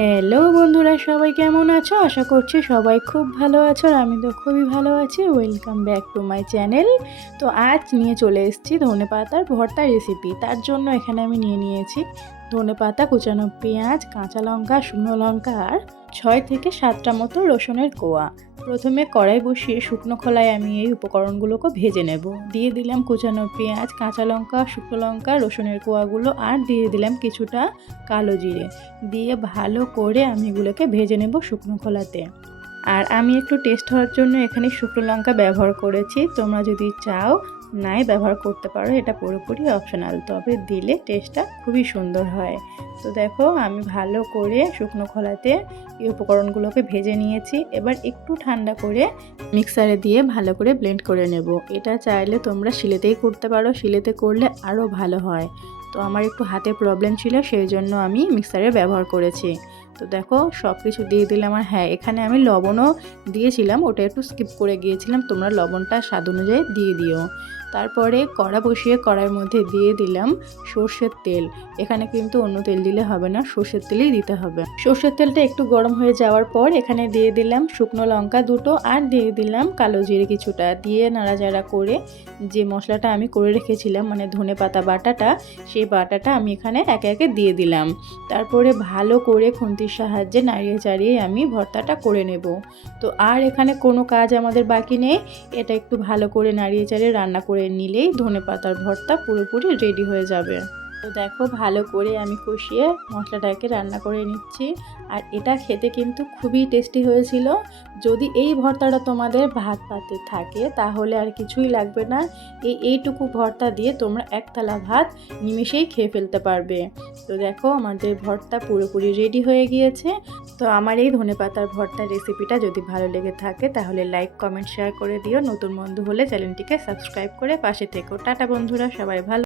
Hello বন্ধুরা, সবাই কেমন আছো? আশা করছি সবাই খুব ভালো আছো আর আমি তো খুবই ভালো আছি। Welcome back to my channel. তো আজ নিয়ে চলে এসেছি ধনেপাতার ভর্তা রেসিপি। তার জন্য এখানে আমি নিয়েছি ধনেপাতা, কুচানো পেঁয়াজ, কাঁচা লঙ্কা, শুকনো লঙ্কা আর 6 থেকে 7টা মতো রসুনের কোয়া। প্রথমে কড়াই বসিয়ে শুকনো খোলায় আমি এই উপকরণগুলোকে ভেজে নেব। দিয়ে দিলাম কুচানো পেঁয়াজ, কাঁচা লঙ্কা, শুকনো লঙ্কা, রসুনের কোয়াগুলো আর দিয়ে দিলাম কিছুটা কালো জিরে। দিয়ে ভালো করে আমি এগুলোকে ভেজে নেব শুকনো খোলাতে। আর আমি একটু টেস্ট হওয়ার জন্য এখানে শুকনো লঙ্কা ব্যবহার করেছি। তোমরা যদি চাও নাই ব্যবহার করতে পারো, এটা পুরোপুরি অপশনাল, তবে দিলে টেস্টটা খুবই সুন্দর হয়। তো দেখো আমি ভালো করে শুকনো খোলাতে এই উপকরণগুলোকে ভেজে নিয়েছি। এবার একটু ঠান্ডা করে মিক্সারে দিয়ে ভালো করে ব্লেন্ড করে নেব। এটা চাইলে তোমরা শিলেতেই করতে পারো, শিলেতে করলে আরও ভালো হয়। তো আমার একটু হাতে প্রবলেম ছিল, সেই জন্য আমি মিক্সারে ব্যবহার করেছি। তো দেখো সব কিছু দিয়ে দিলাম। আর হ্যাঁ, এখানে আমি লবণও দিয়েছিলাম, ওটা একটু স্কিপ করে গিয়েছিলাম, তোমরা লবণটা স্বাদ অনুযায়ী দিয়ে দিও। তারপরে কড়া বসিয়ে কড়াইয়ের মধ্যে দিয়ে দিলাম সর্ষের তেল। এখানে কিন্তু অন্য তেল দিলে হবে না, সর্ষের তেলই দিতে হবে। সর্ষের তেলটা একটু গরম হয়ে যাওয়ার পর এখানে দিয়ে দিলাম শুকনো লঙ্কা দুটো আর দিয়ে দিলাম কালো জিরে কিছুটা। দিয়ে নাড়াচাড়া করে যে মশলাটা আমি করে রেখেছিলাম, মানে ধনেপাতা বাটাটা, সেই বাটাটা আমি এখানে একে একে দিয়ে দিলাম। তারপরে ভালো করে খুন্তির সাহায্যে নাড়িয়ে চাড়িয়ে আমি ভর্তাটা করে নেব। তো আর এখানে কোনো কাজ আমাদের বাকি নেই, এটা একটু ভালো করে নাড়িয়ে চাড়িয়ে রান্না করে নিলেই ধনেপাতার ভর্তা পুরোপুরি রেডি হয়ে যাবে। তো দেখো ভালো করে আমি কষিয়ে মশলাটাকে রান্না করে নিচ্ছি। আর এটা খেতে কিন্তু খুবই টেস্টি হয়েছিল। যদি এই ভর্তাটা তোমাদের ভাত পাতে থাকে তাহলে আর কিছুই লাগবে না, এইটুকু ভর্তা দিয়ে তোমরা এক থালা ভাত নিমেষেই খেয়ে ফেলতে পারবে। তো দেখো আমাদের ভর্তা পুরোপুরি রেডি হয়ে গিয়েছে। তো আমার এই ধনেপাতার ভর্তার রেসিপিটা যদি ভালো লেগে থাকে তাহলে লাইক, কমেন্ট, শেয়ার করে দিও। নতুন বন্ধু হলে চ্যানেলটিকে সাবস্ক্রাইব করে পাশে থেকো। টাটা বন্ধুরা, সবাই ভালো